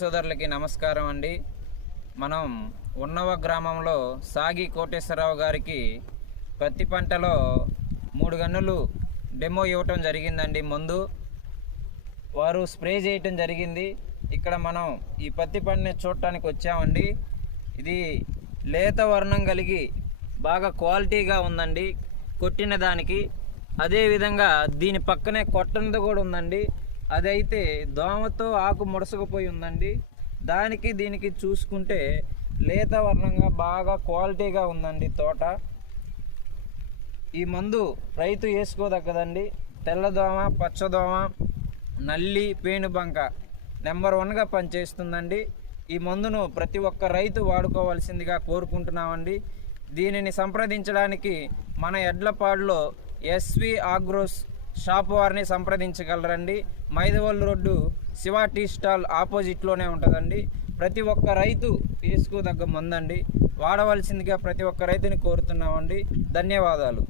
సోదరులకి నమస్కారం అండి. మనం ఉన్నవ గ్రామంలో సాగి కోటేశ్వరరావు గారికి పత్తి పంటలో 3 గన్నులు డెమో ఇవ్వటం జరిగిందండి. ముందు వారు స్ప్రే చేయటం జరిగింది. ఇక్కడ మనం ఈ పత్తి పంటని చూడటానికి వచ్చామండి. ఇది లేత వర్ణం కలిగి బాగా క్వాలిటీగా ఉందండి కొట్టిన దానికి. అదేవిధంగా దీని పక్కనే కొట్టనిది కూడా ఉందండి. అదైతే దోమతో ఆకు ముడసకపోయి ఉందండి. దానికి దీనికి చూసుకుంటే లేత వర్ణంగా బాగా క్వాలిటీగా ఉందండి తోట. ఈ మందు రైతు వేసుకోదగ్గదండి. తెల్లదోమ, పచ్చదోమ, నల్లి, పేనుబంక నెంబర్ 1గా పనిచేస్తుందండి. ఈ మందును ప్రతి ఒక్క రైతు వాడుకోవాల్సిందిగా కోరుకుంటున్నామండి. దీనిని సంప్రదించడానికి మన ఎడ్లపాడులో ఎస్వి ఆగ్రోస్ షాప్ వారిని సంప్రదించగలరండి. మైదవల్ రోడ్డు శివ టీ స్టాల్ ఆపోజిట్లోనే ఉంటుందండి. ప్రతి ఒక్క రైతు వేసుకోదగ్గ మందండి. వాడవలసిందిగా ప్రతి ఒక్క రైతుని కోరుతున్నామండి. ధన్యవాదాలు.